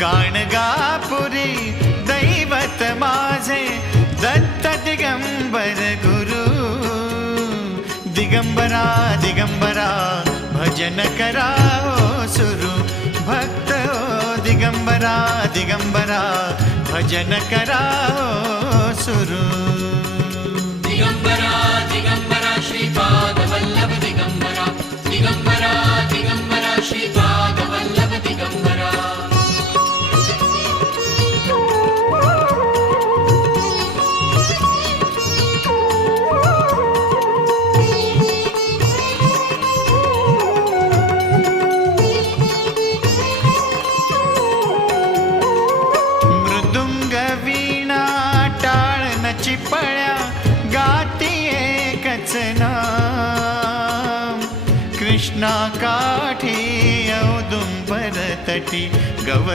गाणगापुरी दैवत माझे दत्त दिगंबर गुरु. दिगंबरा दिगंबरा भजन करा हो सुरू. भक्त हो दिगंबरा दिगंबरा भजन करा हो सुरू. दिगंबरा दिगंबरा श्रीपाद वल्लभ दिगंबरा. दिगंबरा दिगंबरा श्रीपाद वल्लभ दिगंबरा. चिपळ्या गाती एकच नाम. कृष्णा काठी औदुंबर तटी गव